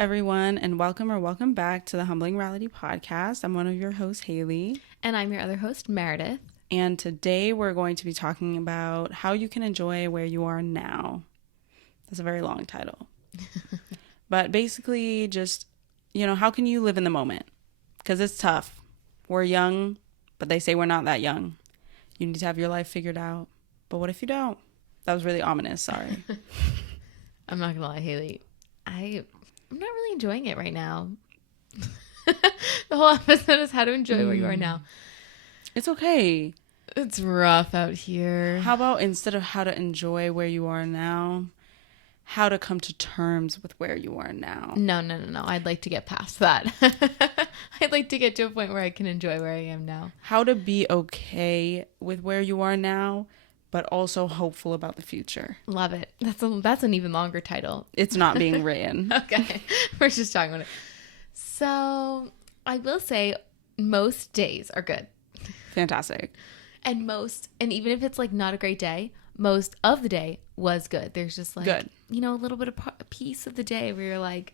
everyone, and welcome back to the Humbling Reality Podcast. I'm one of your hosts, Haley. And I'm your other host, Meredith. And today we're going to be talking about how you can enjoy where you are now. That's a very long title. But basically just, how can you live in the moment? Because it's tough. We're young, but they say we're not that young. You need to have your life figured out. But what if you don't? That was really ominous. Sorry. I'm not going to lie, Haley. I'm not really enjoying it right now. The whole episode is how to enjoy where you are now. It's okay. It's rough out here. How about instead of how to enjoy where you are now, how to come to terms with where you are now? No. I'd like to get past that. I'd like to get to a point where I can enjoy where I am now. How to be okay with where you are now, but also hopeful about the future. Love it. That's an even longer title. It's not being written. Okay. We're just talking about it. So I will say most days are good. Fantastic. And even if it's like not a great day, most of the day was good. There's just like, good. A little bit of a piece of the day where you're like,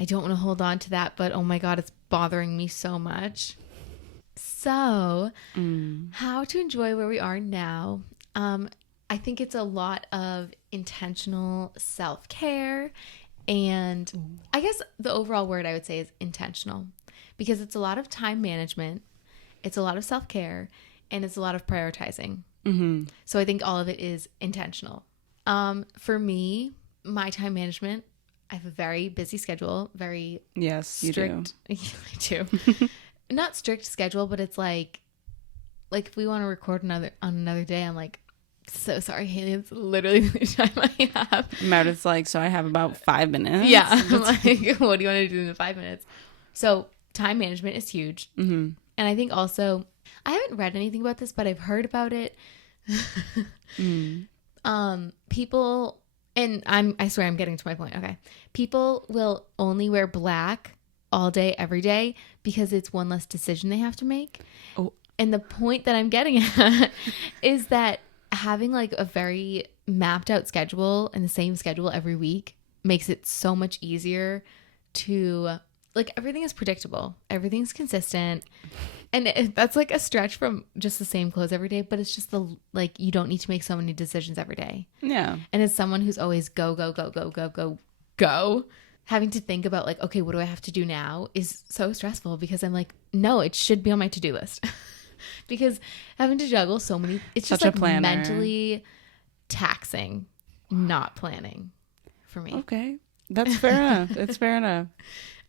I don't want to hold on to that, but oh my God, it's bothering me so much. So how to enjoy where we are now. I think it's a lot of intentional self-care, and I guess the overall word I would say is intentional, because it's a lot of time management, it's a lot of self-care, and it's a lot of prioritizing. Mm-hmm. So I think all of it is intentional. For me, my time management, I have a very busy schedule, very strict. Yes, you do. I do. Not strict schedule, but it's like if we want to record on another day, I'm like, so sorry, Haley, it's literally the time I have. Meredith's like, so I have about 5 minutes. Yeah. I'm like, what do you want to do in the 5 minutes? So time management is huge. Mm-hmm. And I think also, I haven't read anything about this, but I've heard about it. People, and I swear I'm getting to my point. Okay. People will only wear black all day, every day, because it's one less decision they have to make. Oh. And the point that I'm getting at is that having like a very mapped out schedule and the same schedule every week makes it so much easier to, like, everything is predictable. Everything's consistent. And that's like a stretch from just the same clothes every day, but it's just you don't need to make so many decisions every day. Yeah. And as someone who's always go, having to think about like, okay, what do I have to do now is so stressful, because I'm like, no, it should be on my to-do list. Because having to juggle so many, it's just like mentally taxing, not planning for me. Okay. That's fair enough. It's fair enough.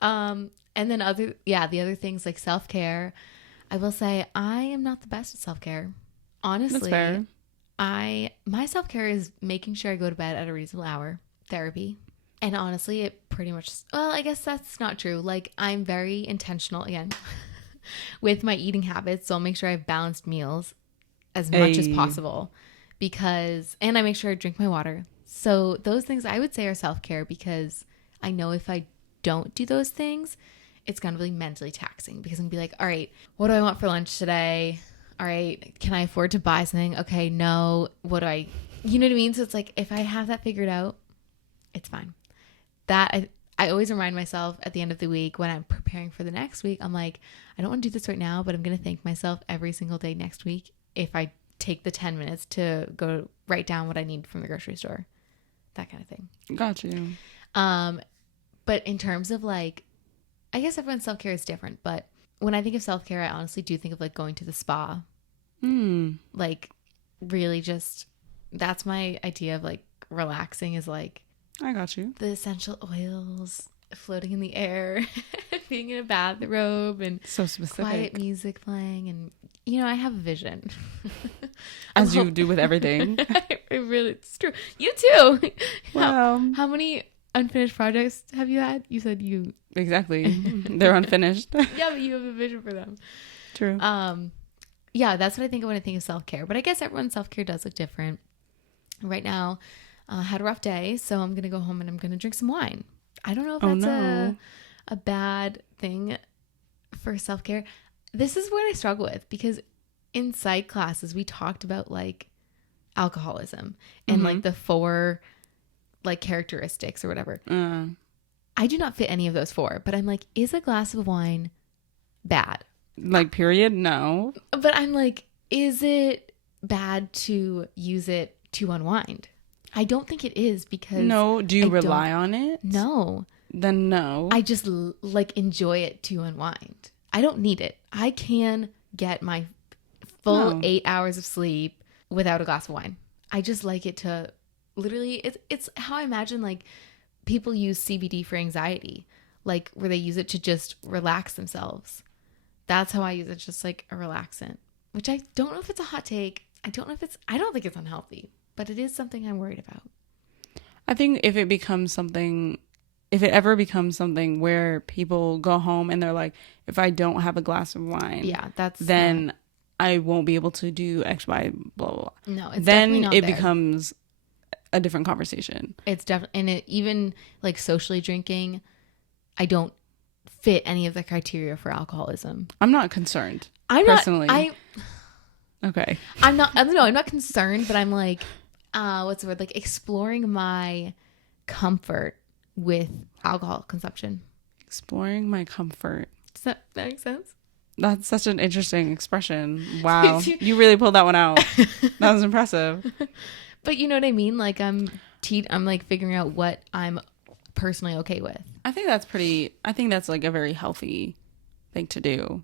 And then the other things like self-care, I will say I am not the best at self-care. Honestly, that's fair. My self-care is making sure I go to bed at a reasonable hour, therapy. And honestly, it pretty much, well, I guess that's not true. Like, I'm very intentional again with my eating habits. So I'll make sure I have balanced meals as much as possible, and I make sure I drink my water. So those things I would say are self-care, because I know if I don't do those things, it's going to be mentally taxing, because I'm going to be like, all right, what do I want for lunch today? All right, can I afford to buy something? Okay, no. You know what I mean? So it's like, if I have that figured out, it's fine. That I always remind myself at the end of the week when I'm preparing for the next week, I'm like, I don't want to do this right now, but I'm going to thank myself every single day next week if I take the 10 minutes to go write down what I need from the grocery store. That kind of thing. Got you. But in terms of like, I guess everyone's self-care is different, but when I think of self-care, I honestly do think of like going to the spa. Like, really just, that's my idea of like relaxing, is like, I got you. the essential oils floating in the air, being in a bathrobe, and so specific, quiet music playing, and I have a vision. As you do with everything. It's true. You too. Wow. How many unfinished projects have you had? You said you. Exactly. They're unfinished. Yeah, but you have a vision for them. True. Yeah, that's what I think of when I think of self-care. But I guess everyone's self-care does look different. Right now, I had a rough day, so I'm going to go home and I'm going to drink some wine. I don't know if that's a bad thing for self-care. This is what I struggle with, because in psych classes, we talked about like alcoholism and like the 4 like characteristics or whatever. I do not fit any of those four, but I'm like, is a glass of wine bad? Like, period? No. But I'm like, is it bad to use it to unwind? I don't think it is because No. Do you rely on it? No. Then no. I just like enjoy it to unwind. I don't need it. I can get my full 8 hours of sleep without a glass of wine. I just like it to literally, it's how I imagine like people use CBD for anxiety, like where they use it to just relax themselves. That's how I use it, just like a relaxant, which I don't know if it's a hot take. I don't think it's unhealthy, but it is something I'm worried about. I think if it ever becomes something where people go home and they're like, if I don't have a glass of wine, then I won't be able to do X, Y, blah, blah, blah. No, it's then definitely not it there. becomes a different conversation. It's definitely, and it, even like socially drinking, I don't fit any of the criteria for alcoholism. I'm not concerned. Personally. Okay. I'm not concerned, but I'm like, what's the word? Like exploring my comfort with alcohol consumption. Exploring my comfort. Does that make sense? That's such an interesting expression. Wow. You really pulled that one out. That was impressive. But you know what I mean? Like I'm like figuring out what I'm personally okay with. I think that's like a very healthy thing to do.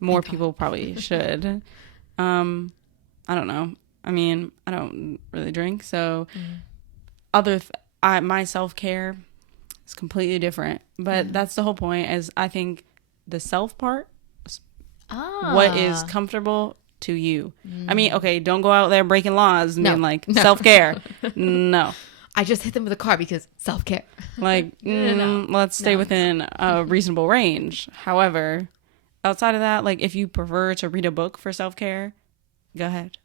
More people probably should. I don't know. I mean, I don't really drink, so my self-care is completely different. But that's the whole point, is I think the self part, what is comfortable to you. I mean, okay, don't go out there breaking laws and being like, self-care. No. I just hit them with a car because self-care. Like, let's stay within a reasonable range. However, outside of that, like if you prefer to read a book for self-care, go ahead.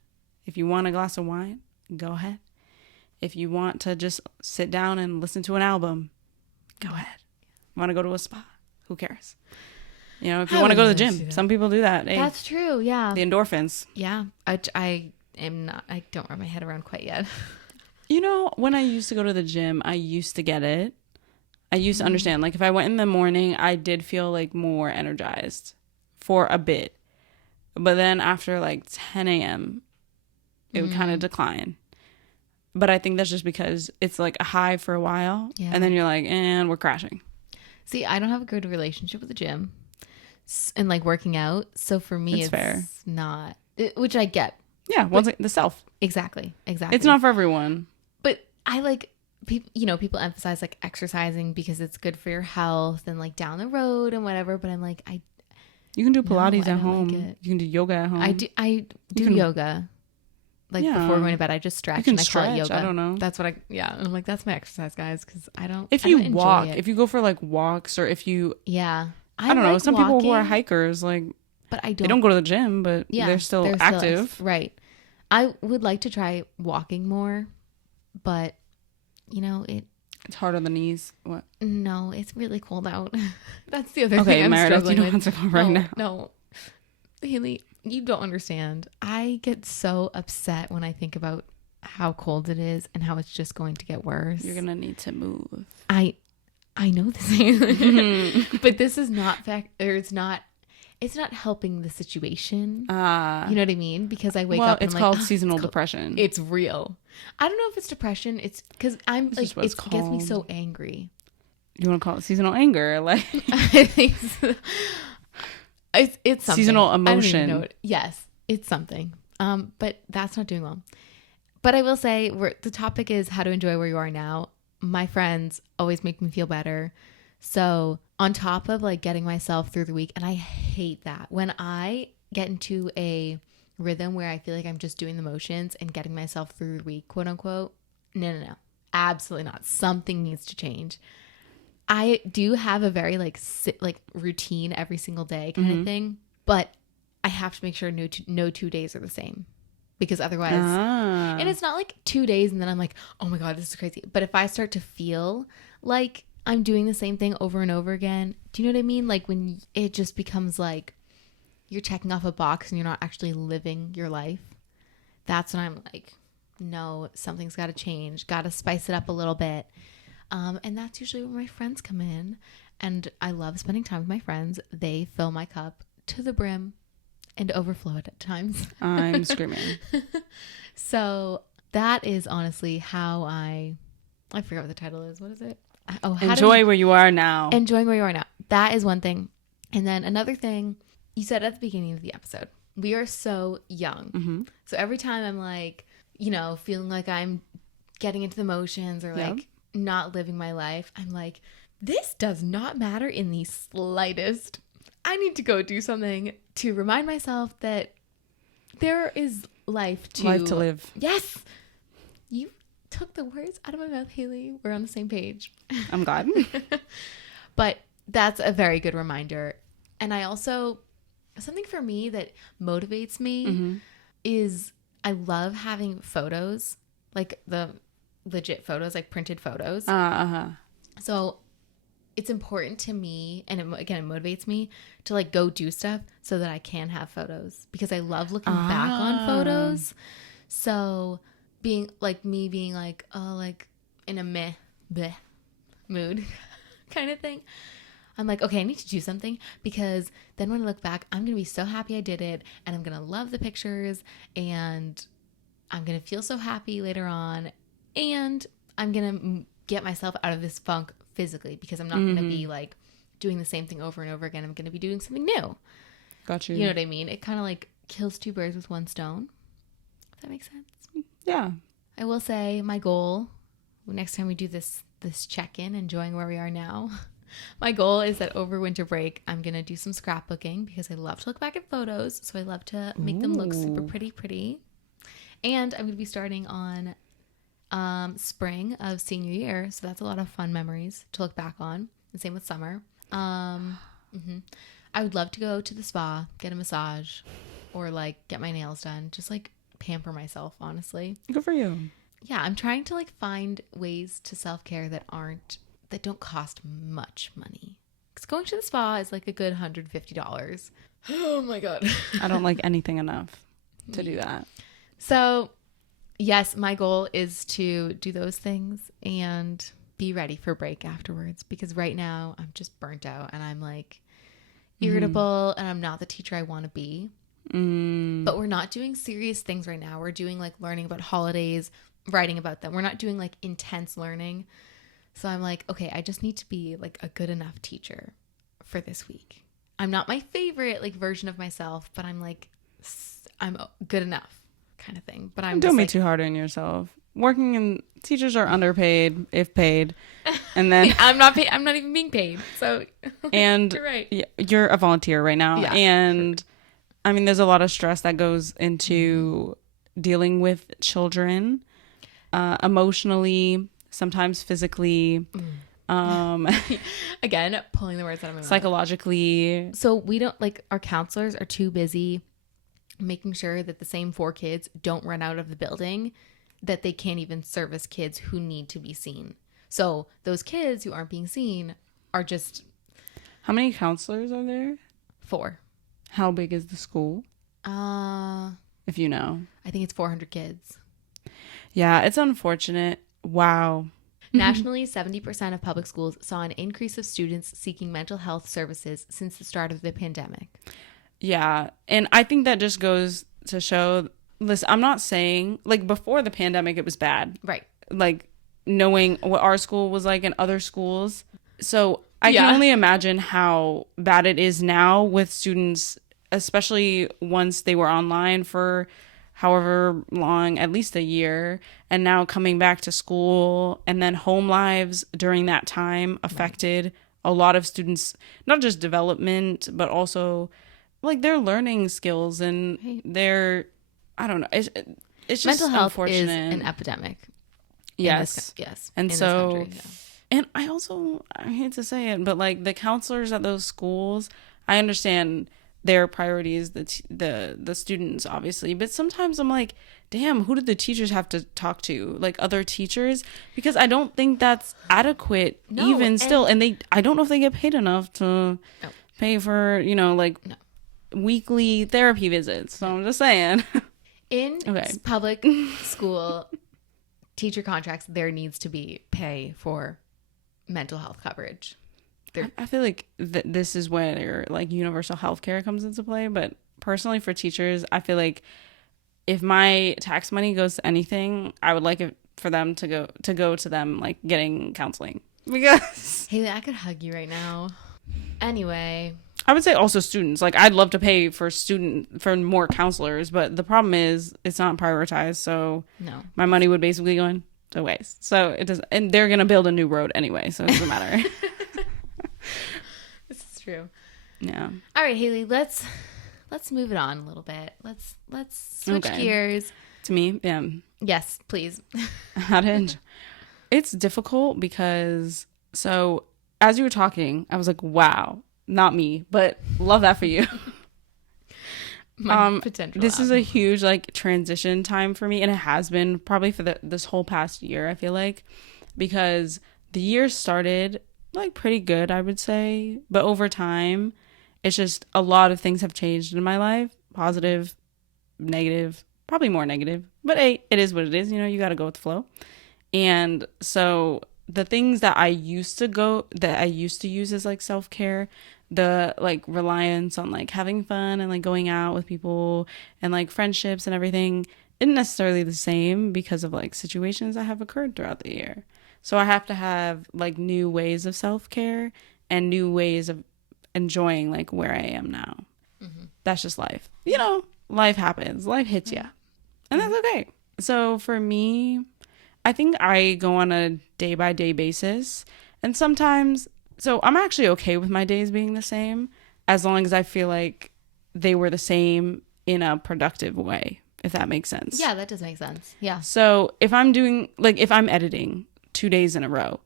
If you want a glass of wine, go ahead. If you want to just sit down and listen to an album, go ahead. Want to go to a spa? Who cares? You know, if you want to go to the gym, some people do that. Hey, that's true. Yeah. The endorphins. Yeah. I don't wrap my head around quite yet. You know, when I used to go to the gym, I used to get it. I used to understand. Like if I went in the morning, I did feel like more energized for a bit. But then after like 10 a.m., it would kind of decline. But I think that's just because it's like a high for a while. Yeah. And then you're like, and we're crashing. See, I don't have a good relationship with the gym and like working out. So for me, it's fair. Not, which I get. Yeah. Once the self. Exactly. It's not for everyone. But I like, people emphasize like exercising because it's good for your health and like down the road and whatever. But I'm like, you can do Pilates at home. You can do yoga at home. I do yoga. Like before going to bed, I just stretch and I call it yoga. I don't know. That's what I'm like, that's my exercise, guys. Cause if you walk, if you go for like walks or if you, I don't know. Some people who are hikers, like, but they don't go to the gym, but they're still active. Right. I would like to try walking more, but it's hard on the knees. What? No, it's really cold out. That's the other thing I'm Meredith, struggling you don't have to go right now. No, Haley, you don't understand. I get so upset when I think about how cold it is and how it's just going to get worse. You're gonna need to move. I know this, but this is not it's not helping the situation. You know what I mean? Because I wake up and it's called seasonal depression. It's real. I don't know if it's depression. It's because I'm like, it gets me so angry. You want to call it seasonal anger? Like, I think so. It's something. Seasonal emotion. I don't even know yes, it's something. But that's not doing well. But I will say, the topic is how to enjoy where you are now. My friends always make me feel better. So on top of like getting myself through the week, and I hate that when I get into a rhythm where I feel like I'm just doing the motions and getting myself through the week, quote unquote. No, absolutely not. Something needs to change. I do have a very like routine every single day kind of thing, but I have to make sure no 2 days are the same, because otherwise, and it's not like 2 days and then I'm like, oh my God, this is crazy. But if I start to feel like I'm doing the same thing over and over again, do you know what I mean? Like when it just becomes like you're checking off a box and you're not actually living your life. That's when I'm like, no, something's got to change. Got to spice it up a little bit. And that's usually where my friends come in. And I love spending time with my friends. They fill my cup to the brim and overflow it at times. I'm screaming. So that is honestly how I forget what the title is. What is it? Oh, Enjoy where you are now. Enjoying where you are now. That is one thing. And then another thing, you said at the beginning of the episode, we are so young. Mm-hmm. So every time I'm like, feeling like I'm getting into the motions or like not living my life, I'm like, this does not matter in the slightest. I need to go do something to remind myself that there is life to live. Yes. You took the words out of my mouth, Haley. We're on the same page. I'm glad. But that's a very good reminder. And I also, something for me that motivates me is I love having photos, like the legit photos, like printed photos. So it's important to me, and it motivates me to like go do stuff so that I can have photos because I love looking back on photos. So being like oh, like in a bleh mood kind of thing. I'm like, okay, I need to do something because then when I look back, I'm going to be so happy I did it and I'm going to love the pictures and I'm going to feel so happy later on and I'm going to get myself out of this funk physically because I'm not going to be like doing the same thing over and over again. I'm going to be doing something new. Got you. You know what I mean? It kind of like kills two birds with one stone. If that makes sense. Yeah. I will say my goal next time we do this check-in, enjoying where we are now, my goal is that over winter break, I'm going to do some scrapbooking because I love to look back at photos. So I love to make them look super pretty. And I'm going to be starting on spring of senior year. So that's a lot of fun memories to look back on. And same with summer. I would love to go to the spa, get a massage, or like get my nails done. Just like pamper myself, honestly. Good for you. Yeah, I'm trying to like find ways to self-care that don't cost much money. Because going to the spa is like a good $150. Oh my God. I don't like anything enough to do that. So yes, my goal is to do those things and be ready for break afterwards. Because right now I'm just burnt out and I'm like irritable and I'm not the teacher I want to be. But we're not doing serious things right now. We're doing like learning about holidays, writing about them. We're not doing like intense learning. So I'm like, okay, I just need to be like a good enough teacher for this week. I'm not my favorite like version of myself, but I'm like, I'm good enough kind of thing. But don't be too hard on yourself. Working in teachers are underpaid if paid, and then I'm not paid. I'm not even being paid. So and you're right. You're a volunteer right now, Yeah, and sure. I mean, there's a lot of stress that goes into dealing with children, emotionally, sometimes physically, again, pulling the words out of my mouth. Psychologically. So we don't like our counselors are too busy making sure that the same 4 kids don't run out of the building, that they can't even service kids who need to be seen. So those kids who aren't being seen are just... How many counselors are there? 4. How big is the school? If you know. I think it's 400 kids. Yeah, it's unfortunate. Wow. Nationally, 70% of public schools saw an increase of students seeking mental health services since the start of the pandemic. Yeah, and I think that just goes to show, listen, I'm not saying, like, before the pandemic, it was bad. Right. Like, knowing what our school was like and other schools. So I can only imagine how bad it is now with students, especially once they were online for however long, at least a year, and now coming back to school, and then home lives during that time affected a lot of students, not just development, but also like their learning skills and their, I don't know, it's just mental health unfortunate. Is an epidemic. Yes. Yes. And so, and I hate to say it, but like the counselors at those schools, I understand their priorities, the students, obviously. But sometimes I'm like, damn, who did the teachers have to talk to? Like other teachers? Because I don't think that's adequate still. And I don't know if they get paid enough to pay for, weekly therapy visits. So I'm just saying. In public school teacher contracts, there needs to be pay for mental health coverage. I feel like this is where like universal health care comes into play. But personally, for teachers, I feel like if my tax money goes to anything, I would like it for them to go to them like getting counseling, because Haley, I could hug you right now. Anyway, I would say also students. Like, I'd love to pay for more counselors, but the problem is it's not prioritized. So no, my money would basically go to waste. So it doesn't, and they're gonna build a new road anyway, so it doesn't matter. this is true. Yeah. All right, Haley, let's move it on a little bit. Let's switch gears. To me, yeah. Yes, please. How to enjoy. It's difficult because, so as you were talking, I was like, wow, not me, but love that for you. My potential. This is a huge like transition time for me, and it has been probably for this whole past year, I feel like, because the year started like pretty good, I would say, but over time it's just a lot of things have changed in my life, positive, negative, probably more negative, but hey, it is what it is, you got to go with the flow. And so the things that I used to use as like self-care, the like reliance on like having fun and like going out with people and like friendships and everything isn't necessarily the same because of like situations that have occurred throughout the year. So I have to have like new ways of self-care and new ways of enjoying like where I am now. Mm-hmm. That's just life. Life happens. Life hits you. And that's okay. So for me, I think I go on a day-by-day basis. And sometimes, so I'm actually okay with my days being the same as long as I feel like they were the same in a productive way, if that makes sense. Yeah, that does make sense. Yeah. So if I'm editing 2 days in a row,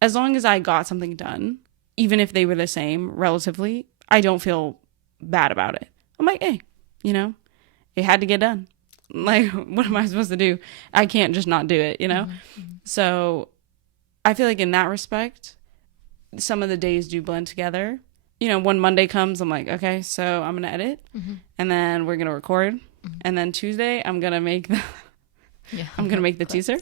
as long as I got something done, even if they were the same relatively, I don't feel bad about it. I'm like, hey, it had to get done. Like, what am I supposed to do? I can't just not do it, Mm-hmm. So I feel like in that respect, some of the days do blend together. When Monday comes, I'm like, okay, so I'm going to edit, mm-hmm. and then we're going to record. Mm-hmm. And then Tuesday, I'm going to make the teaser.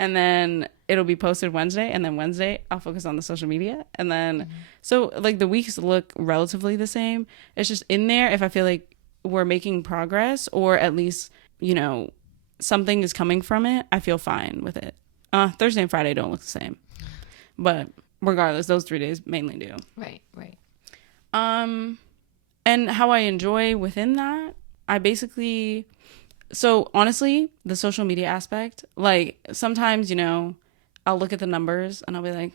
And then it'll be posted Wednesday. And then Wednesday, I'll focus on the social media. And then, mm-hmm. So like the weeks look relatively the same. It's just in there if I feel like we're making progress, or at least, something is coming from it, I feel fine with it. Thursday and Friday don't look the same. But regardless, those 3 days mainly do. Right. And how I enjoy within that, so honestly, the social media aspect, like sometimes, I'll look at the numbers and I'll be like,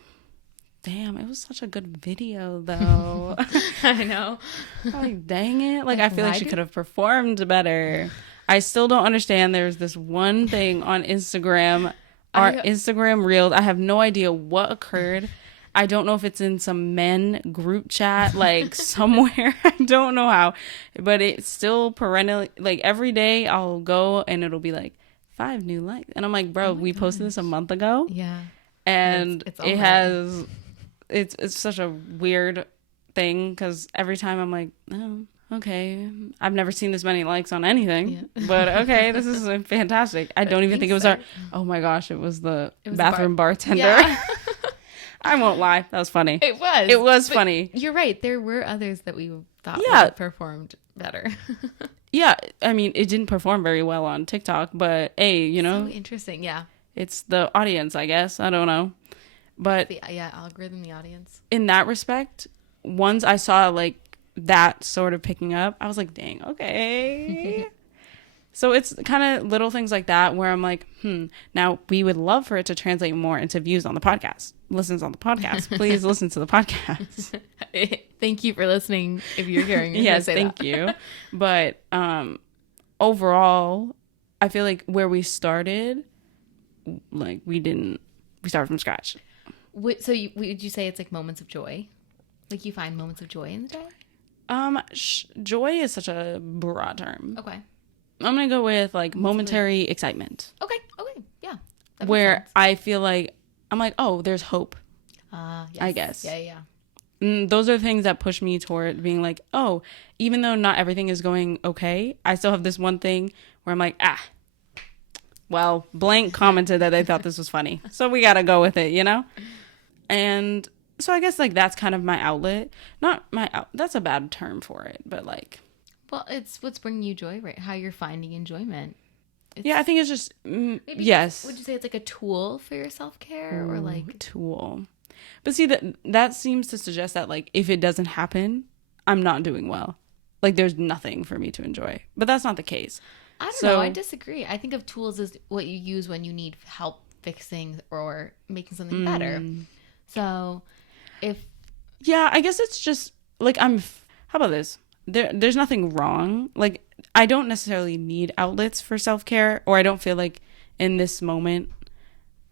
damn, it was such a good video though. I know. Like, dang it. Like, I feel like she could have performed better. I still don't understand. There's this one thing on Instagram, our Instagram Reels. I have no idea what occurred. I don't know if it's in some men group chat, like somewhere. I don't know how, but it's still perennially, like every day I'll go and it'll be like 5 new likes. And I'm like, bro, we posted this a month ago. Yeah. And it has, it's such a weird thing because every time I'm like, oh, okay, I've never seen this many likes on anything, but okay, this is fantastic. I don't even think it was oh my gosh, it was the bathroom bartender. Yeah. I won't lie, that was funny. It was funny. You're right, there were others that we thought would performed better. Yeah, I mean, it didn't perform very well on TikTok, but hey, so interesting. Yeah, it's the audience, I guess. I don't know. But algorithm, the audience. In that respect, once I saw like that sort of picking up, I was like, dang, okay. So it's kind of little things like that where I'm like, now we would love for it to translate more into views on the podcast, listens on the podcast. Please listen to the podcast. Thank you for listening if you're hearing me. Yes, thank you. But overall, I feel like where we started, like we started from scratch. So would you say it's like moments of joy? Like you find moments of joy in the day? Joy is such a broad term. Okay. I'm going to go with like momentary excitement. Okay. Yeah. Where I feel like, I'm like, oh, there's hope. Yes. I guess. Yeah. And those are things that push me toward being like, oh, even though not everything is going okay, I still have this one thing where I'm like, well, blank commented that they thought this was funny. So we got to go with it, And so I guess like that's kind of my outlet. Not my that's a bad term for it, but like Well, it's what's bringing you joy, right? How you're finding enjoyment. yeah, I It's think it's just maybe yes. would you say it's like a tool for your self care or Ooh, like tool. But see that seems to suggest that like if it doesn't happen, I'm not doing well. Like there's nothing for me to enjoy. But that's not the case. I don't know. I So, disagree. I think of tools as what you use when you need help fixing or making something better. So if yeah, I guess it's just like how about this? There's nothing wrong. Like I don't necessarily need outlets for self-care, or I don't feel like in this moment,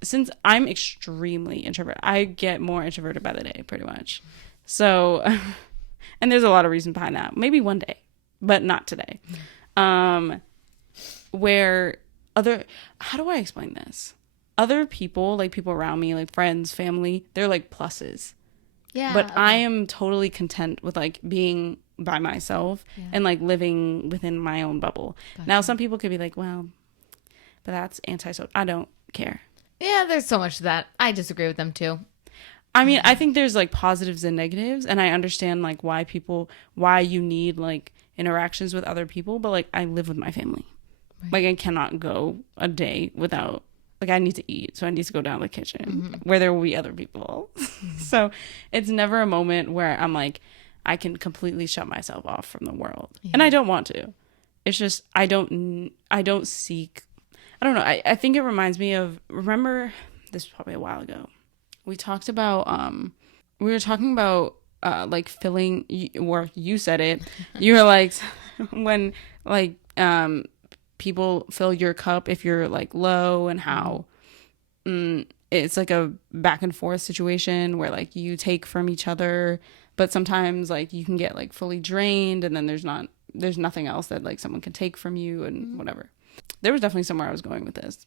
since I'm extremely introverted, I get more introverted by the day pretty much. So, and there's a lot of reason behind that. Maybe one day, but not today. Um where other how do I explain this? Other people, like people around me, like friends, family, they're like pluses. yeah, But I okay. am totally content with like being by myself and like living within my own bubble. Now, Gotcha. some people could be like, well, but that's antisocial. I don't care. Yeah, there's so much to that. I disagree with them too. I mean, I think there's like positives and negatives, and I understand like why you need like interactions with other people, but like I live with my family. Right. Like I cannot go a day without like I need to eat, so I need to go down to the kitchen where there will be other people. So it's never a moment where I'm like I can completely shut myself off from the world. Yeah. And I don't want to. It's just I don't seek I don't know. I think it reminds me of remember this was probably a while ago. We talked about we were talking about like filling or you said it. You were like when like people fill your cup if you're like low and how it's like a back and forth situation where like you take from each other, but sometimes like you can get like fully drained and then there's nothing else that like someone can take from you and whatever. There was definitely somewhere I was going with this.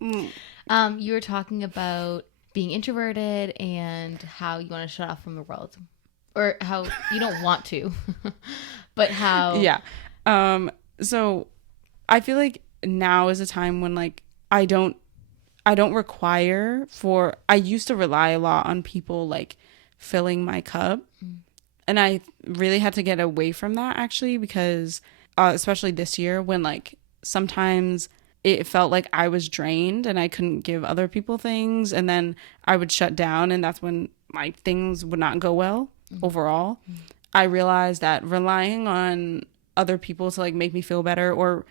You were talking about being introverted and how you want to shut off from the world, or how you don't want to, but how Yeah. So I feel like now is a time when like I don't require for I used to rely a lot on people like filling my cup. And I really had to get away from that actually because especially this year when like sometimes it felt like I was drained and I couldn't give other people things and then I would shut down and that's when my things would not go well overall. I realized that relying on other people to like make me feel better or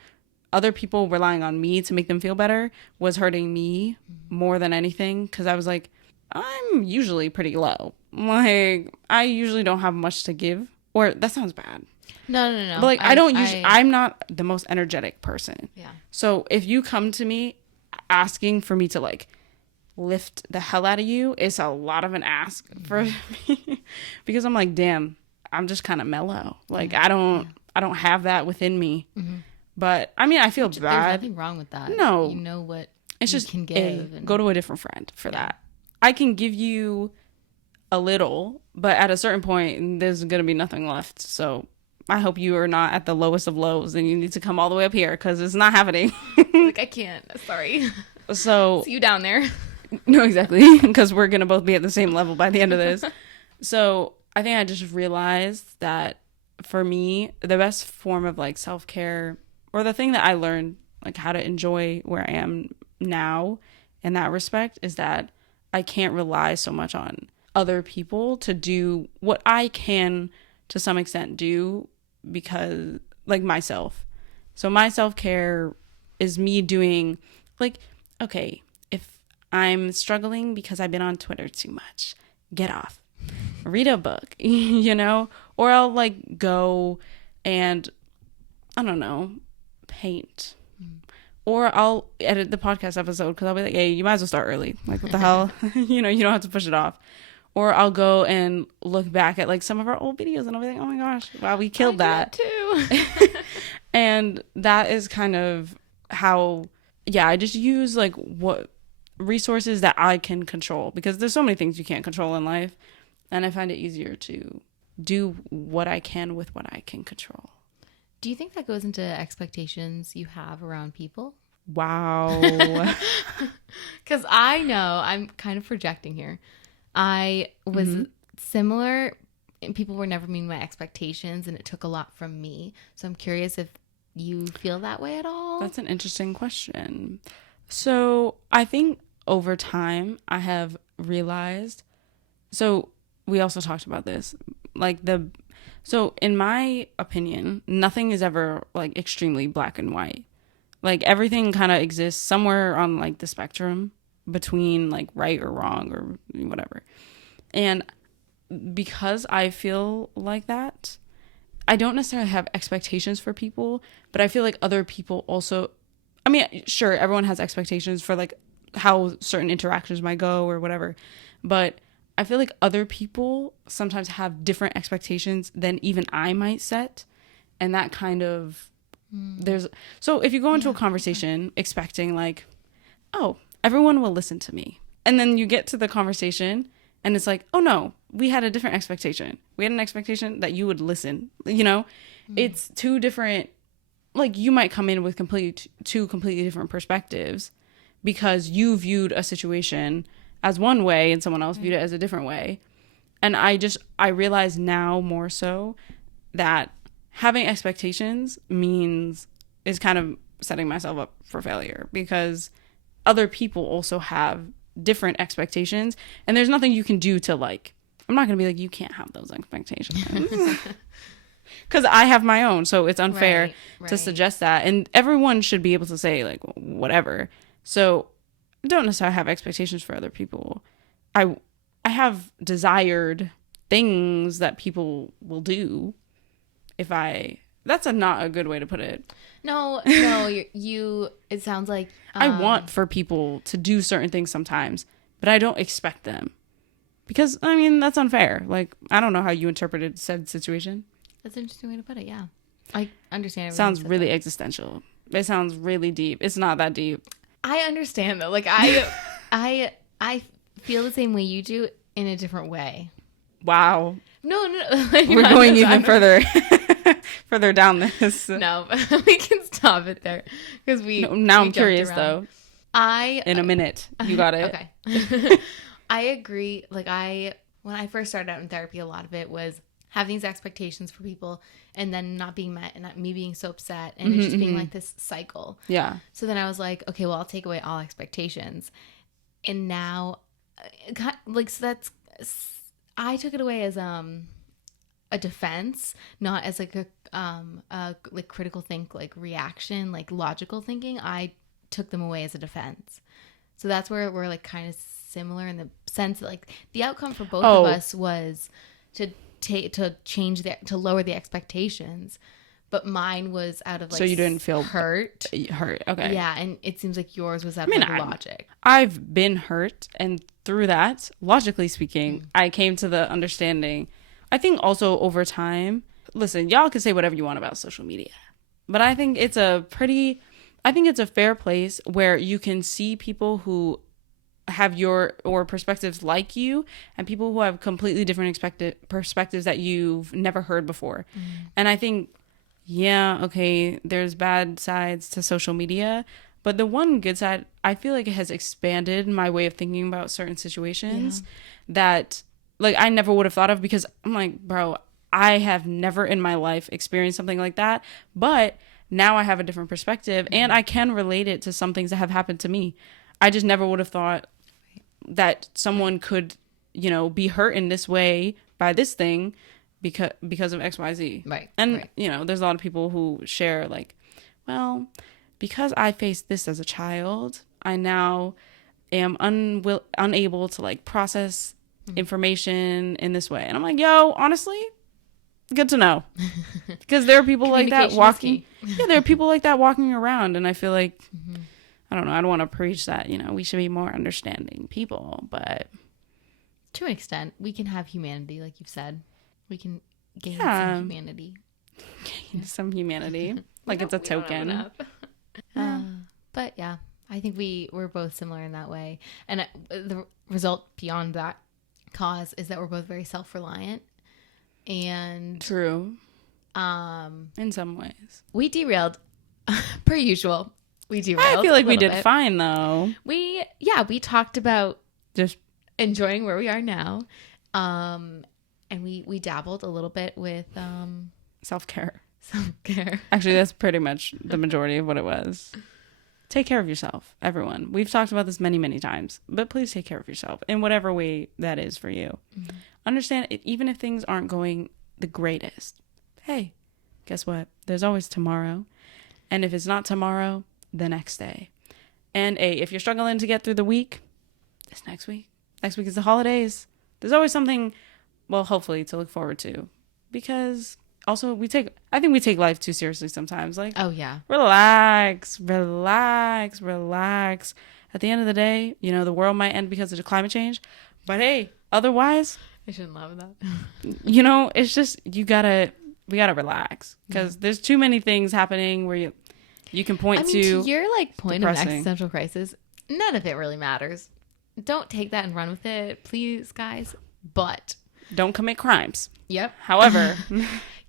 other people relying on me to make them feel better was hurting me more than anything because I was like I'm usually pretty low. Like I usually don't have much to give. Or that sounds bad. no. But like I don't usually I'm not the most energetic person. Yeah. So if you come to me asking for me to like lift the hell out of you, it's a lot of an ask for me because I'm like, damn, I'm just kind of mellow. Like I don't have that within me. But I mean, I feel There's bad. nothing wrong with that. No. You know what It's you just can give. And go to a different friend for that. I can give you a little, but at a certain point, there's going to be nothing left. So I hope you are not at the lowest of lows and you need to come all the way up here because it's not happening. like I can't. Sorry. So, See you down there. no, exactly. Because we're going to both be at the same level by the end of this. So I think I just realized that for me, the best form of like self care or the thing that I learned, like how to enjoy where I am now in that respect, is that I can't rely so much on other people to do what I can to some extent do because like myself. So my self-care is me doing like okay, if I'm struggling because I've been on Twitter too much, get off. Read a book, you know? Or I'll like go and I don't know, paint. Or I'll edit the podcast episode because I'll be like, hey, you might as well start early. Like, what the hell? You know, you don't have to push it off. Or I'll go and look back at like some of our old videos and I'll be like, oh my gosh, wow, we killed that. too. And that is kind of how, yeah, I just use like what resources that I can control because there's so many things you can't control in life. And I find it easier to do what I can with what I can control. Do you think that goes into expectations you have around people? Wow. Because I know I'm kind of projecting here. I was similar. And people were never meeting my expectations, and it took a lot from me. So I'm curious if you feel that way at all. That's an interesting question. So I think over time I have realized, so we also talked about this, so in my opinion, nothing is ever like extremely black and white. Like everything kind of exists somewhere on like the spectrum between like right or wrong or whatever. And because I feel like that, I don't necessarily have expectations for people, but I feel like other people also, I mean, sure, everyone has expectations for like how certain interactions might go or whatever, but I feel like other people sometimes have different expectations than even I might set. And that kind of, so if you go into a conversation expecting like, oh, everyone will listen to me. And then you get to the conversation and it's like, oh no, we had a different expectation. We had an expectation that you would listen. It's two different, like you might come in with two completely different perspectives because you viewed a situation as one way and someone else viewed it as a different way. And I realize now more so that having expectations is kind of setting myself up for failure because other people also have different expectations and there's nothing you can do to like, I'm not going to be like, you can't have those expectations because I have my own. So it's unfair to suggest that. And everyone should be able to say like whatever. So I don't necessarily have expectations for other people. I have desired things that people will do that's not a good way to put it. No, you it sounds like I want for people to do certain things sometimes, but I don't expect them. Because, I mean, that's unfair. Like, I don't know how you interpreted said situation. That's an interesting way to put it, yeah. I understand. Sounds really existential. It sounds really deep. It's not that deep. I understand, though. Like, I feel the same way you do in a different way. Wow. No. We're going even further down this. No, we can stop it there. Because now I'm curious, though. In a minute. You got it. Okay. I agree. Like when I first started out in therapy, a lot of it was having these expectations for people and then not being met and me being so upset and it just being like this cycle. Yeah. So then I was like, okay, well, I'll take away all expectations. And now like, so that's, I took it away as a defense, not as like a like critical think, like reaction, like logical thinking. I took them away as a defense. So that's where we're like kind of similar in the sense that like the outcome for both of us was to lower the expectations, but mine was out of like, so you didn't feel hurt. Okay. Yeah. And it seems like yours was out of logic. I've been hurt. And through that, logically speaking, I came to the understanding, I think also over time, listen, y'all can say whatever you want about social media, but I think it's a fair place where you can see people who have or perspectives like you and people who have completely different perspectives that you've never heard before. And I think, yeah, okay, there's bad sides to social media, but the one good side, I feel like it has expanded my way of thinking about certain situations that like I never would have thought of because I'm like, bro, I have never in my life experienced something like that, but now I have a different perspective and I can relate it to some things that have happened to me. I just never would have thought that someone could, be hurt in this way by this thing because of XYZ. Right. And, there's a lot of people who share like, well, because I faced this as a child, I now am unable to like process information in this way. And I'm like, yo, honestly, good to know. Because there are people like that walking. Yeah, there are people like that walking around. And I feel like, I don't know, I don't want to preach that, we should be more understanding people. But to an extent, we can have humanity, like you've said. We can gain some humanity. Gain some humanity. Like it's a token. But yeah, I think we're both similar in that way. And the result beyond that cause is that we're both very self-reliant. And true. In some ways. We derailed per usual. We derailed. I feel like we did fine though. We talked about just enjoying where we are now. And we dabbled a little bit with Self-care. self-care. Actually, that's pretty much the majority of what it was. Take care of yourself, everyone. We've talked about this many, many times, but please take care of yourself in whatever way that is for you. Mm-hmm. Understand, even if things aren't going the greatest, hey, guess what? There's always tomorrow. And if it's not tomorrow, the next day. And if you're struggling to get through the week, it's next week. Next week is the holidays. There's always something, well, hopefully to look forward to. Because also I think we take life too seriously sometimes. Like, oh yeah, relax. At the end of the day, the world might end because of climate change. But hey, otherwise, I shouldn't laugh at that. It's just, we gotta relax. Because there's too many things happening where you can point to your point depressing. Of existential crisis, none of it really matters. Don't take that and run with it, please, guys. But don't commit crimes. Yep. However,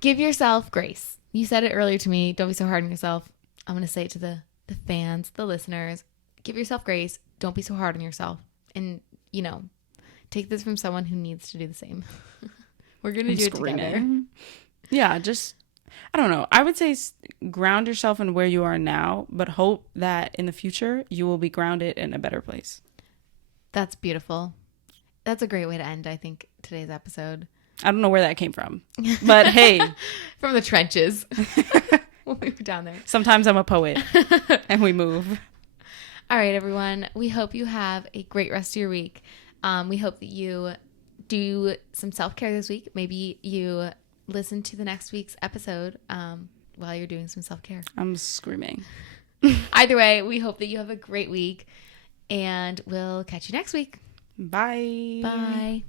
give yourself grace. You said it earlier to me. Don't be so hard on yourself. I'm going to say it to the fans, the listeners. Give yourself grace. Don't be so hard on yourself. And, take this from someone who needs to do the same. We're going to do it together. Yeah, just, I don't know. I would say ground yourself in where you are now, but hope that in the future you will be grounded in a better place. That's beautiful. That's a great way to end, I think, today's episode. I don't know where that came from, but hey. From the trenches. When we were down there. Sometimes I'm a poet and we move. All right, everyone. We hope you have a great rest of your week. We hope that you do some self-care this week. Maybe you listen to the next week's episode while you're doing some self-care. I'm screaming. Either way, we hope that you have a great week, and we'll catch you next week. Bye. Bye.